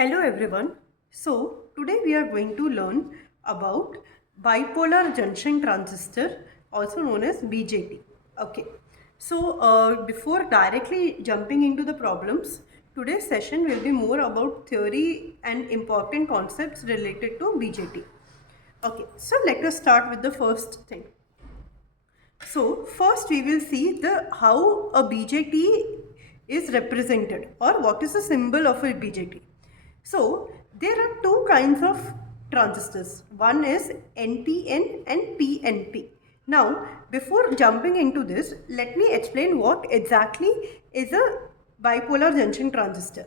Hello everyone. So today we are going to learn about bipolar junction transistor, also known as BJT. Okay. So before directly jumping into the problems, today's session will be more about theory and important concepts related to BJT. Okay. So let us start with the first thing. So first we will see the how a BJT is represented or what is the symbol of a BJT. So there are two kinds of transistors. One is NPN and PNP. Now before jumping into this, let me explain what exactly is a bipolar junction transistor.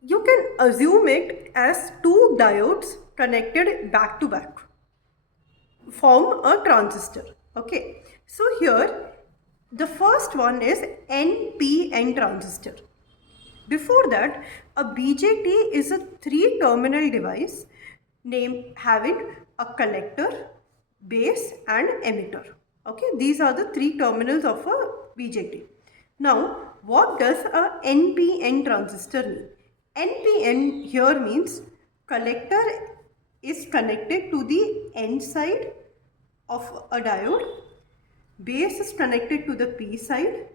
You can assume it as two diodes connected back to back form a transistor. Okay, so here the first one is NPN transistor. Before that, a BJT is a three-terminal device having a collector, base and emitter. Okay, these are the three terminals of a BJT. Now, what does a NPN transistor mean? NPN here means collector is connected to the N side of a diode, base is connected to the P side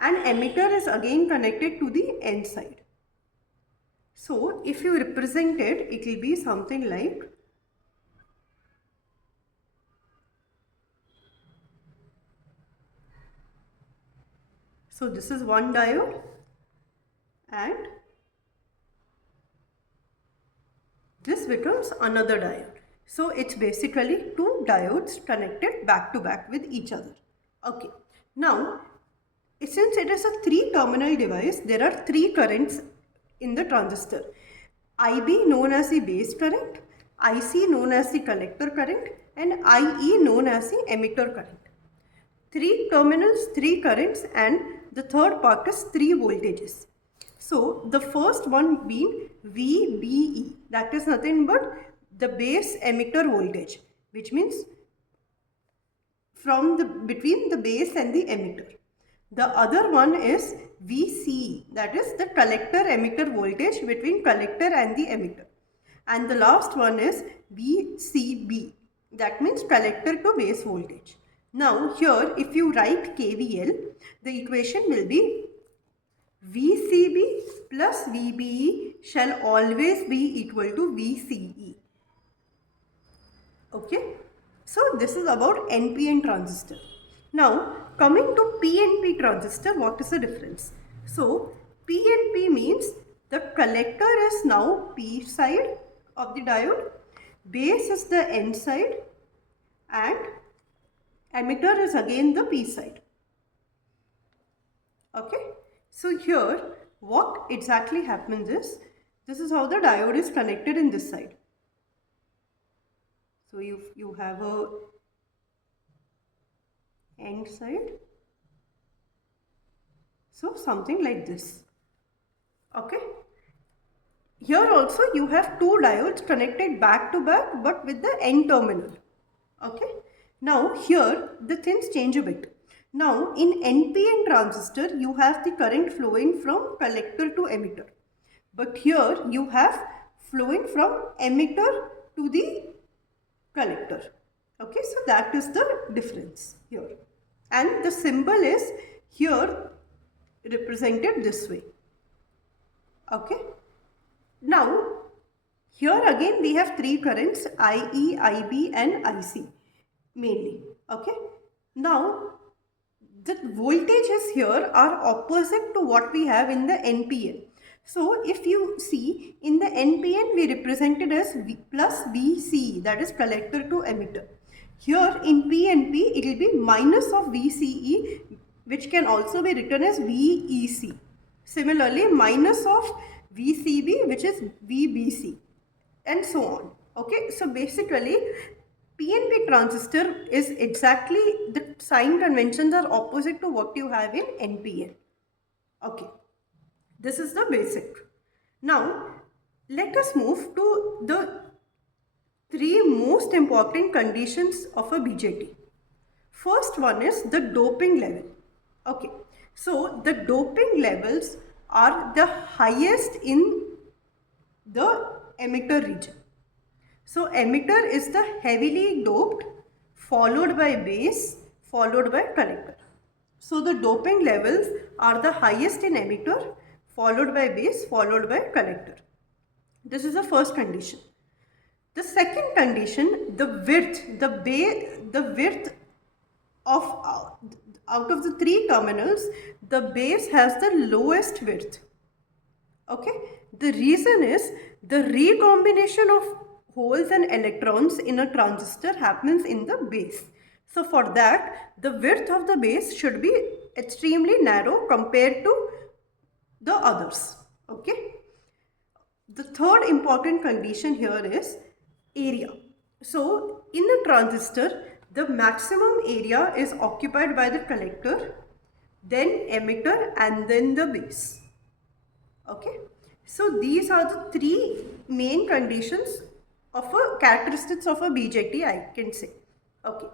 and emitter is again connected to the N side. So if you represent it, it will be something like so this is one diode and this becomes another diode. So it's basically two diodes connected back to back with each other. Okay. Now, since it is a three-terminal device, there are three currents in the transistor. IB known as the base current, IC known as the collector current and IE known as the emitter current. Three terminals, three currents and the third part is three voltages. So the first one being VBE, that is nothing but the base emitter voltage, which means from between the base and the emitter. The other one is VCE, that is the collector emitter voltage between collector and the emitter. And the last one is VCB, that means collector to base voltage. Now here if you write KVL, the equation will be VCB plus VBE shall always be equal to VCE. Okay, so this is about NPN transistor. Now coming to PNP transistor, what is the difference? So PNP means the collector is now P side of the diode, base is the N side and emitter is again the P side. Okay, so here what exactly happens is, this is how the diode is connected in this side. So you have a N side, so something like this. Okay, here also you have two diodes connected back to back but with the N terminal. Okay, now here the things change a bit. Now in NPN transistor you have the current flowing from collector to emitter, but here you have flowing from emitter to the collector. Okay, so that is the difference here, and the symbol is here represented this way. Okay, now here again we have three currents, IE, IB and IC mainly. Okay, now the voltages here are opposite to what we have in the NPN. So if you see in the NPN we represented as V plus VCE, that is collector to emitter. Here in PNP it will be minus of VCE, which can also be written as VEC. Similarly minus of VCB, which is VBC and so on. Okay, so basically PNP transistor is exactly, the sign conventions are opposite to what you have in NPN. Okay, this is the basic. Now let us move to the three most important conditions of a BJT. First one is the doping level. Okay, so the doping levels are the highest in the emitter region. So emitter is the heavily doped, followed by base, followed by collector. So the doping levels are the highest in emitter, followed by base, followed by collector. This is the first condition. The second condition, the width of out of the three terminals, the base has the lowest width. Okay, the reason is the recombination of holes and electrons in a transistor happens in the base. So for that, the width of the base should be extremely narrow compared to the others. Okay. The third important condition here is area. So in a transistor, the maximum area is occupied by the collector, then emitter, and then the base. Okay, so these are the three main conditions of a characteristics of a BJT, I can say. Okay,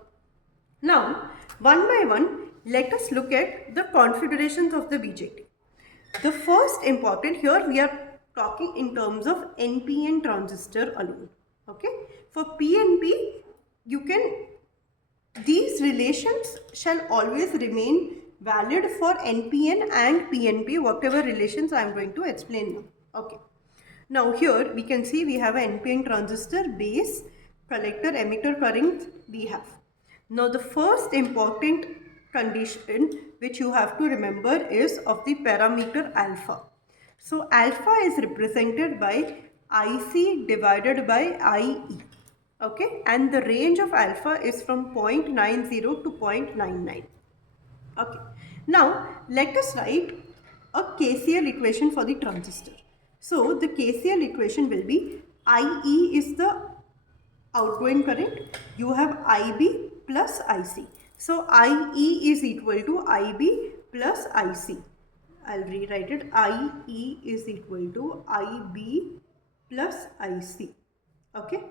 now one by one, let us look at the configurations of the BJT. The first important, here we are talking in terms of NPN transistor alone. Okay, for PNP, these relations shall always remain valid for NPN and PNP, whatever relations I am going to explain now. Okay. Now here we can see we have an NPN transistor, base, collector, emitter current we have. Now the first important condition which you have to remember is of the parameter alpha. So alpha is represented by IC divided by IE. Okay, and the range of alpha is from 0.90 to 0.99. Okay, now let us write a KCL equation for the transistor. So the KCL equation will be IE is the outgoing current, you have IB plus IC. So IE is equal to IB plus IC. I'll rewrite it. IE is equal to IB plus IC. Okay.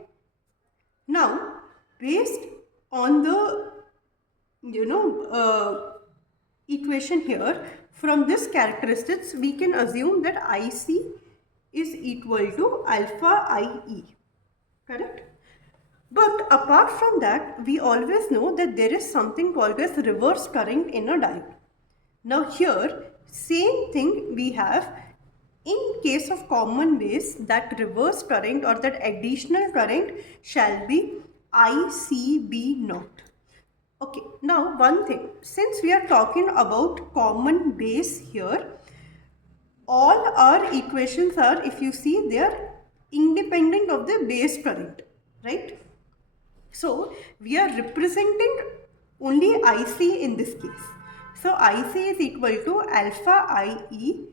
Now, based on the equation here, from this characteristics, we can assume that IC is equal to alpha IE. Correct? But apart from that, we always know that there is something called as reverse current in a diode. Now here, same thing we have in case of common base, that reverse current or that additional current shall be ICB naught. Okay, now one thing, since we are talking about common base here, all our equations are, if you see, they are independent of the base current, right? So we are representing only IC in this case. So IC is equal to alpha IE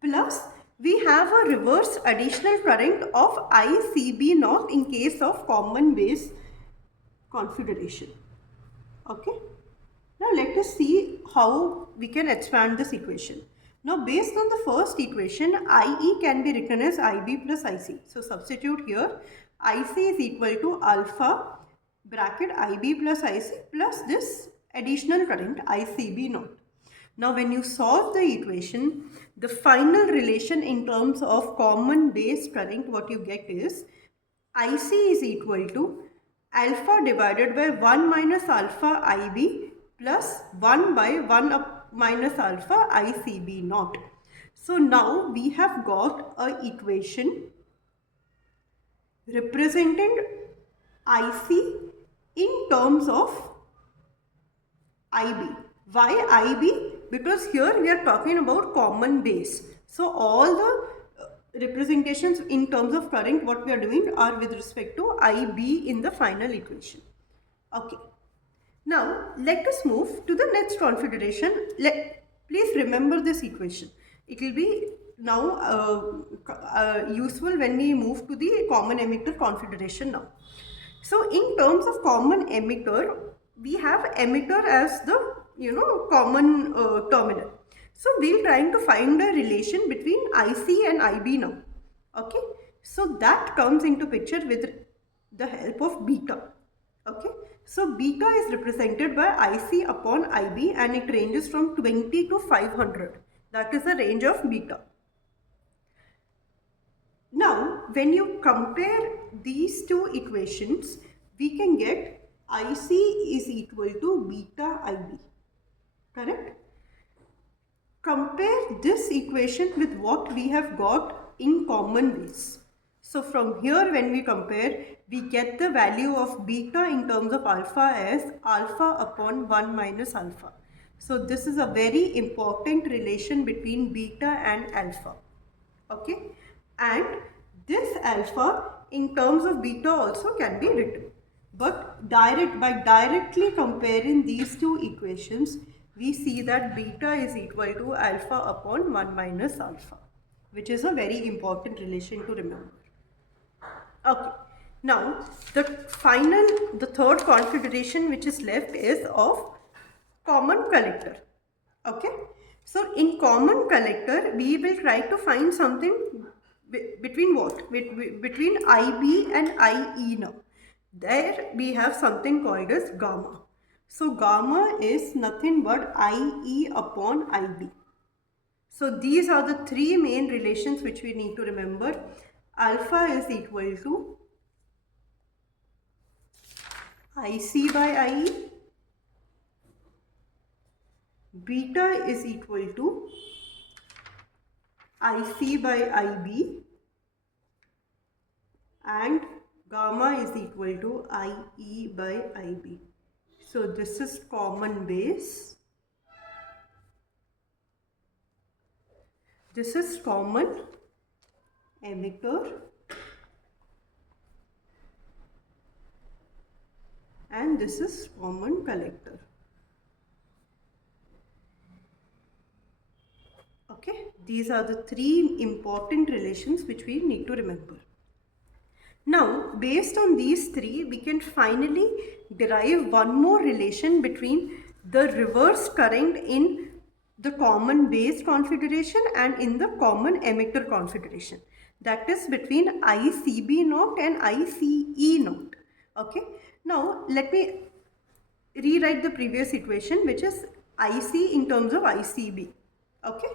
plus we have a reverse additional current of ICB naught in case of common base configuration. Okay. Now let us see how we can expand this equation. Now based on the first equation, IE can be written as IB plus IC. So substitute here, IC is equal to alpha bracket IB plus IC plus this additional current ICB naught. Now when you solve the equation, the final relation in terms of common base current, what you get is IC is equal to alpha divided by 1 minus alpha IB plus 1 by 1 minus alpha ICB naught. So now we have got a equation representing IC in terms of IB. Why IB? Because here we are talking about common base. So all the representations in terms of current what we are doing are with respect to IB in the final equation. Okay. Now let us move to the next configuration. Please remember this equation. It will be now useful when we move to the common emitter configuration now. So in terms of common emitter, we have emitter as the common terminal. So we are trying to find a relation between IC and IB now. Okay. So that comes into picture with the help of beta. Okay. So beta is represented by IC upon IB and it ranges from 20 to 500. That is the range of beta. Now when you compare these two equations, we can get IC is equal to beta IB, correct? Compare this equation with what we have got in common base. So from here when we compare, we get the value of beta in terms of alpha as alpha upon 1 minus alpha. So this is a very important relation between beta and alpha. Okay, and this alpha in terms of beta also can be written, but by directly comparing these two equations, we see that beta is equal to alpha upon 1 minus alpha, which is a very important relation to remember. Okay, now the third configuration which is left is of common collector. Okay, so in common collector we will try to find something between what? Between IB and IE now. There we have something called as gamma. So gamma is nothing but IE upon IB. So these are the three main relations which we need to remember. Alpha is equal to IC by IE. Beta is equal to IC by IB, and gamma is equal to IE by IB. So this is common base. This is common emitter, and this is common collector. Okay, these are the three important relations which we need to remember. Now, based on these three, we can finally derive one more relation between the reverse current in the common base configuration and in the common emitter configuration. That is between ICB naught and ICE naught. Okay, now let me rewrite the previous equation, which is IC in terms of ICB. Okay,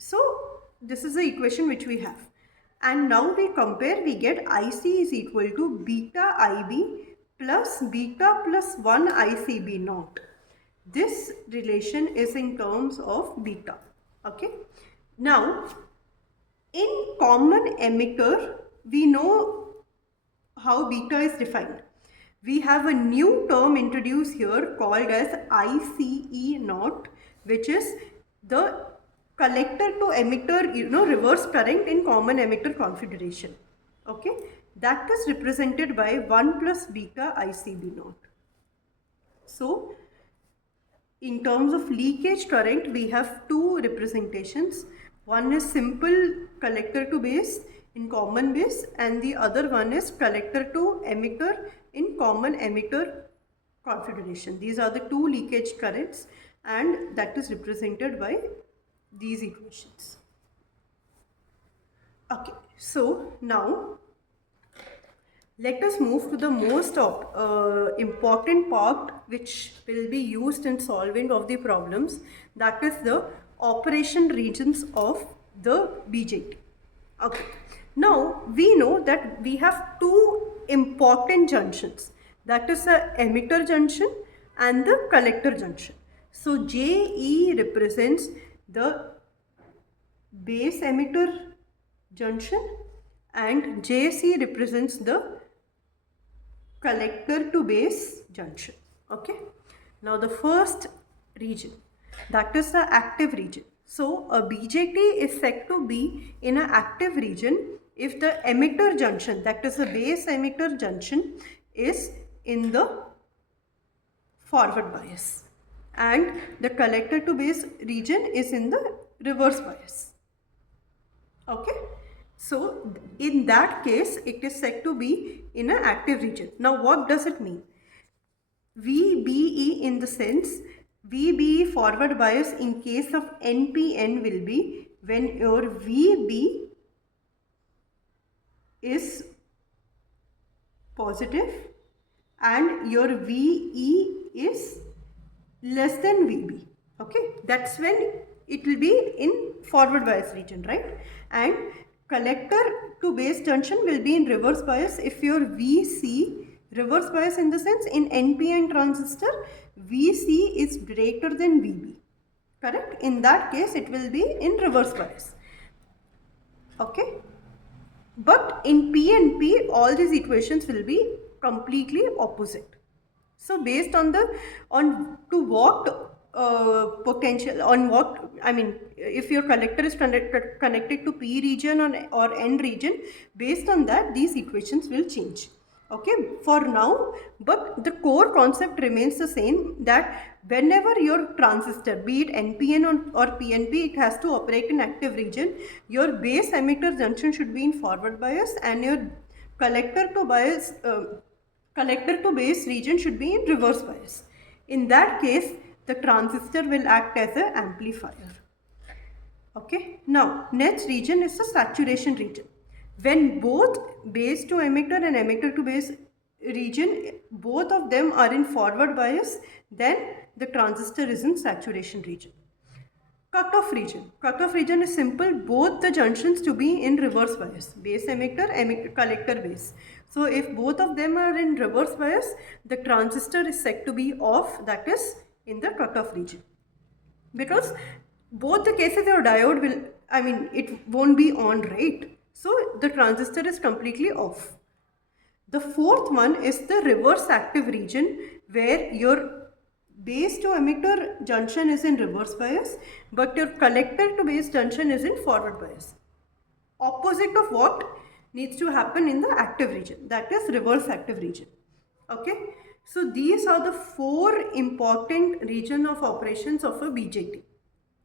so this is the equation which we have, and now we compare, we get IC is equal to beta IB plus beta plus 1 ICB naught. This relation is in terms of beta. Okay, now in common emitter we know how beta is defined. We have a new term introduced here called as ICE naught, which is the collector to emitter, reverse current in common emitter configuration. Okay, that is represented by 1 plus beta ICB naught. So in terms of leakage current, we have two representations. One is simple collector to base in common base, and the other one is collector to emitter in common emitter configuration. These are the two leakage currents, and that is represented by these equations. Okay, so now let us move to the most important part which will be used in solving of the problems, that is the operation regions of the BJT. Okay, now we know that we have two important junctions, that is the emitter junction and the collector junction. So JE represents the base emitter junction and JC represents the collector to base junction. Okay, now the first region, that is the active region. So a BJT is said to be in an active region if the emitter junction, that is the base emitter junction, is in the forward bias and the collector to base region is in the reverse bias. Okay, so in that case it is said to be in an active region. Now what does it mean? VBE in the sense, VBE forward bias in case of NPN will be when your VB is positive and your VE is less than VB. Okay, that's when it will be in forward bias region, right? And collector to base junction will be in reverse bias if your VC, reverse bias in the sense in NPN transistor, VC is greater than VB. Correct? In that case, it will be in reverse bias. Okay? But in PNP, all these equations will be completely opposite. So based on to what potential, on what, I mean, if your collector is connected to P region or N region, based on that, these equations will change. Okay, for now, but the core concept remains the same, that whenever your transistor, be it NPN or PNP, it has to operate in active region, your base emitter junction should be in forward bias and your collector to bias collector to base region should be in reverse bias. In that case, the transistor will act as an amplifier. Okay, now next region is the saturation region. When both base to emitter and emitter to base region, both of them are in forward bias, then the transistor is in saturation region. Cutoff region. Cutoff region is simple, both the junctions to be in reverse bias, base emitter, emitter collector base. So if both of them are in reverse bias, the transistor is said to be off, that is in the cutoff region. Because both the cases your diode will, I mean, it won't be on, right? So the transistor is completely off. The fourth one is the reverse active region, where your base to emitter junction is in reverse bias, but your collector to base junction is in forward bias. Opposite of what needs to happen in the active region, that is reverse active region. Okay, so these are the four important region of operations of a BJT.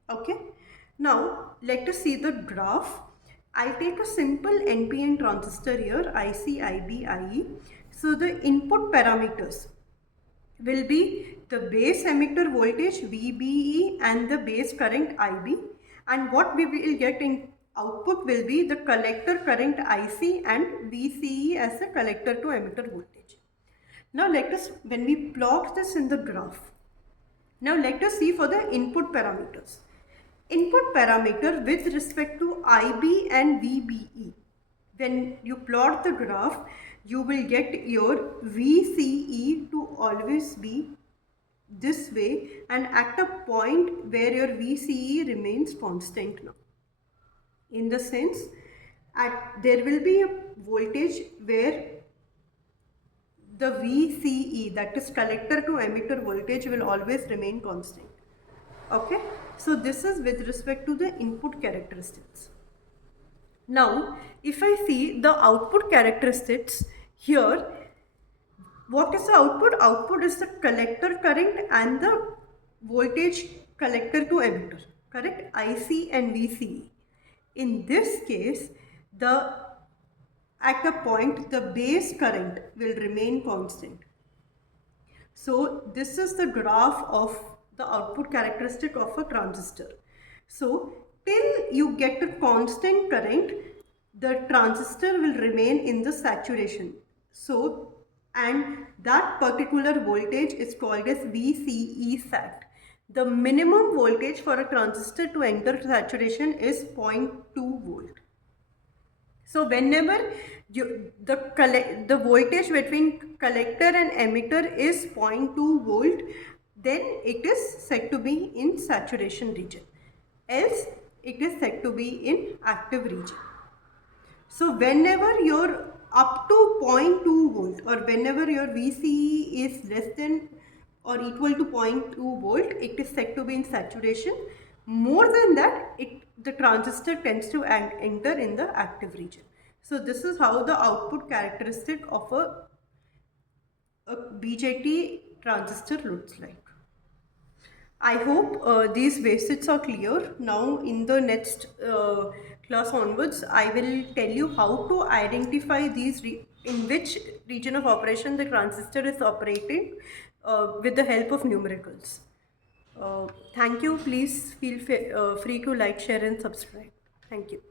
Okay, now let us see the graph. I'll take a simple NPN transistor here, IC, IB, IE. So the input parameters will be the base emitter voltage VBE and the base current IB, and what we will get in output will be the collector current IC and VCE as a collector to emitter voltage. Now let us, when we plot this in the graph, now let us see for the input parameters. Input parameter with respect to IB and VBE. When you plot the graph, you will get your VCE to always be this way, and at a point where your VCE remains constant now. In the sense, there will be a voltage where the VCE, that is collector to emitter voltage, will always remain constant. Okay, so this is with respect to the input characteristics. Now, if I see the output characteristics here, what is the output? Output is the collector current and the voltage collector to emitter, correct? IC and VCE. In this case, at a point the base current will remain constant. So this is the graph of the output characteristic of a transistor. So till you get a constant current, the transistor will remain in the saturation. So, and that particular voltage is called as VCE sat. The minimum voltage for a transistor to enter saturation is 0.2 volt. So whenever the voltage between collector and emitter is 0.2 volt, then it is said to be in saturation region. Else it is said to be in active region. So whenever you're up to 0.2 volt or whenever your VCE is less than or equal to 0.2 volt, it is said to be in saturation. More than that, the transistor tends to enter in the active region. So this is how the output characteristic of a BJT transistor looks like. I hope these basics are clear. Now in the next class onwards, I will tell you how to identify these in which region of operation the transistor is operating with the help of numericals. Thank you. Please feel free to like, share and subscribe. Thank you.